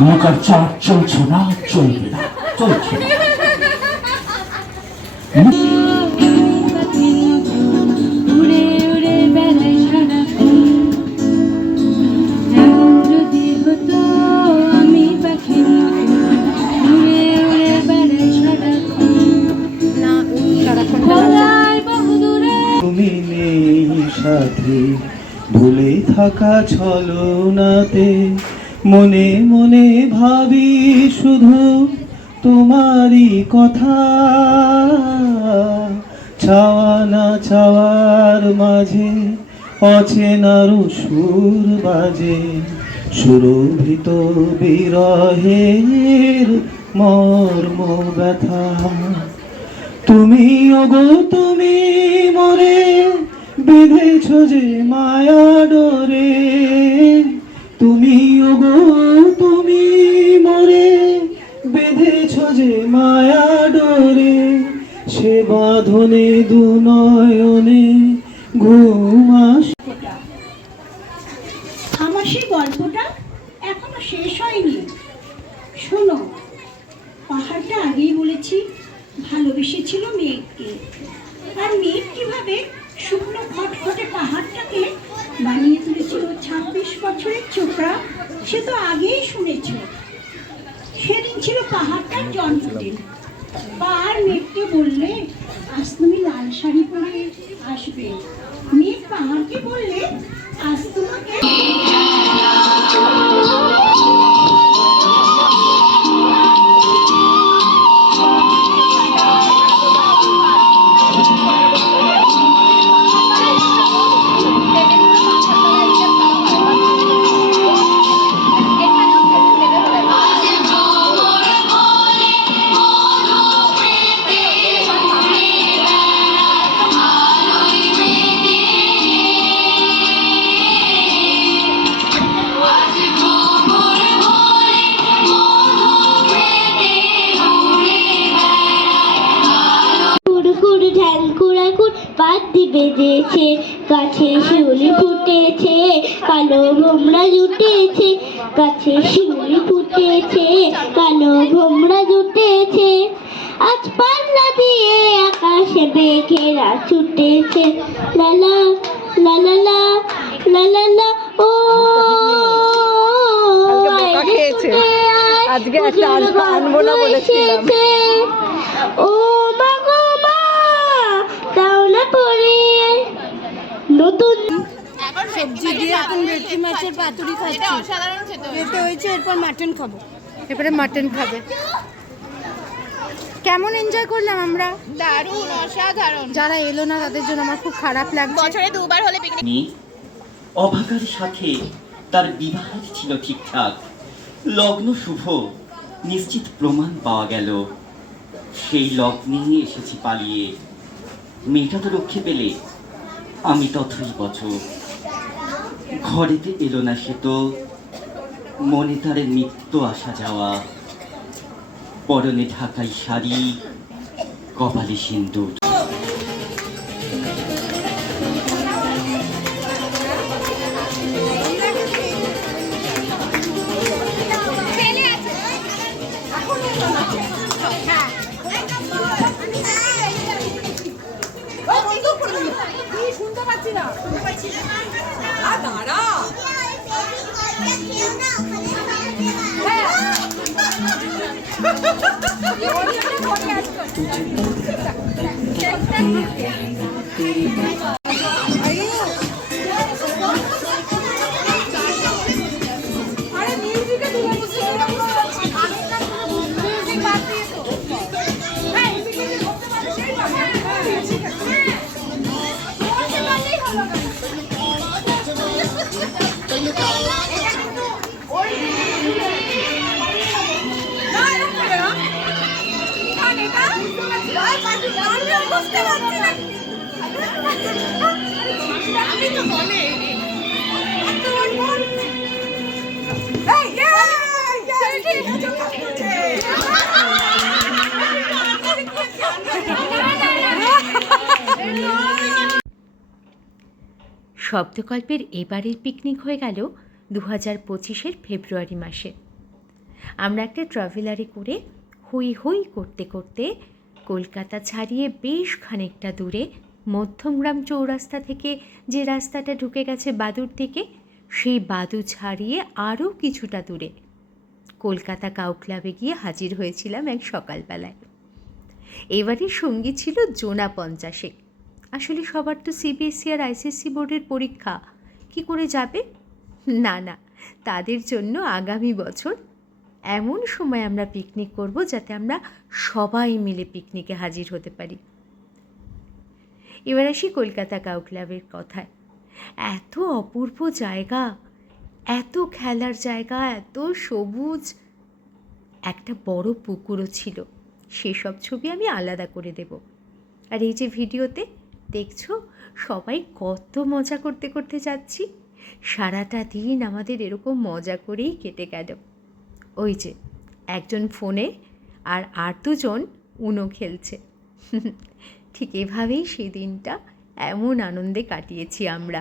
মুখার চাপ চলছে না চলবে না চলছে তুমি নেই সাথে ভুলে থাকা ছলনাতে। মনে মনে ভাবি শুধু তোমারই কথা। চাওয়া না চাওয়ার মাঝে অচেনার সুর বাজে। সুরভিত বিরহের মর্ম ব্যথা। তুমি ওগো, তুমি মরে বেঁধেছ যে মায়া ডোরে। তুমি ওগো, তুমি মরে বেঁধেছ যে মায়া ডোরে, সে বাঁধনে দু নয়নে ঘুম আসে আমার সেই গল্পটা এখনও শেষ হয়নি। শোনো, পাহাড়টা আগেই বলেছি, ভালোবেসেছিল মেঘকে আর মেঘ কীভাবে শুকনো খটখটে পাহাড়টাকে বানিয়ে তুলেছিল ছাব্বিশ বছরের চোপড়া, সে তো আগেই শুনেছ। সেদিন ছিল পাহাড়টার জন্মদিন। পাহাড় মেঘকে বললে, আজ তুমি লাল শাড়ি পরে আসবে। মেঘ পাহাড়কে বললে, আজ তোমাকে বেজেছে গাছে শিউলি ফুটেছে কালো ভোমরা জুটেছে গাছে শিউলি ফুটেছে কালো ভোমরা জুটেছে। আজ পান্না দিয়ে আকাশে মেঘেরা ছুটেছে। লালা লালা লা লালা লা ও আজকে একটা আনব না বলেছিলাম। ও মা গো মা দাও না পড়িয়ে নতুন সবজি দিয়ে এখন ভেটকি মাছের পাতুরি খাচ্ছি। খেতে হয়েছে। এরপর মাটন খাব। এবারে মাটন খাবে। কেমন এনজয় করলাম আমরা? দারুণ অসাধারণ। যারা এলো না তাদের জন্য আমার খুব খারাপ লাগছে। বছরে দুবার হলে পিকনিক অভাগার সাথে তার বিবাহের ছিল ঠিকঠাক। লগ্ন শুভ নিশ্চিত প্রমাণ পাওয়া গেল। সেই লগ্নে এসেছি পালিয়ে। মেয়েটা তো রক্ষে পেলে আমি তথই বছর। ঘরেতে এলো না তো। মনে তার নিত্য আসা যাওয়া। পরনে ঢাকাই শাড়ি কপালে সিন্দুর। শুনতে পাচ্ছি না। শুনতে পাচ্ছি না দাঁড়া হ্যাঁ। শব্দকল্পের এবারের পিকনিক হয়ে গেল দু হাজার পঁচিশের ফেব্রুয়ারি মাসে। আমরা একটা ট্রাভেলারে করে হই হই করতে করতে কলকাতা ছাড়িয়ে বেশ খানিকটা দূরে মধ্যমগ্রাম চৌরাস্তা থেকে যে রাস্তাটা ঢুকে গেছে বাদুর থেকে সেই বাদু ছাড়িয়ে আরও কিছুটা দূরে। কলকাতা কাউ ক্লাবে গিয়ে হাজির হয়েছিলাম এক সকালবেলায়। এবারে সঙ্গী ছিল জোনা পঞ্চাশে। আসলে সবার তো সিবিএসসি আর আইসিএসসি বোর্ডের পরীক্ষা। কি করে যাবে? না না, তাদের জন্য আগামী বছর এমন সময় আমরা পিকনিক করব যাতে আমরা সবাই মিলে পিকনিকে হাজির হতে পারি। এবার আসি কলকাতা কাউ ক্লাবের কথায়। এত অপূর্ব জায়গা, এত খেলার জায়গা, এত সবুজ। একটা বড় পুকুরও ছিল। সেসব ছবি আমি আলাদা করে দেব। আর এই যে ভিডিওতে দেখছ, সবাই কত মজা করতে করতে যাচ্ছি। সারাটা দিন আমাদের এরকম মজা করেই কেটে গেল। ওই যে, একজন ফোনে আর আর দুজন উনো খেলছে। ঠিক এভাবেই সেই দিনটা এমন আনন্দে কাটিয়েছি আমরা।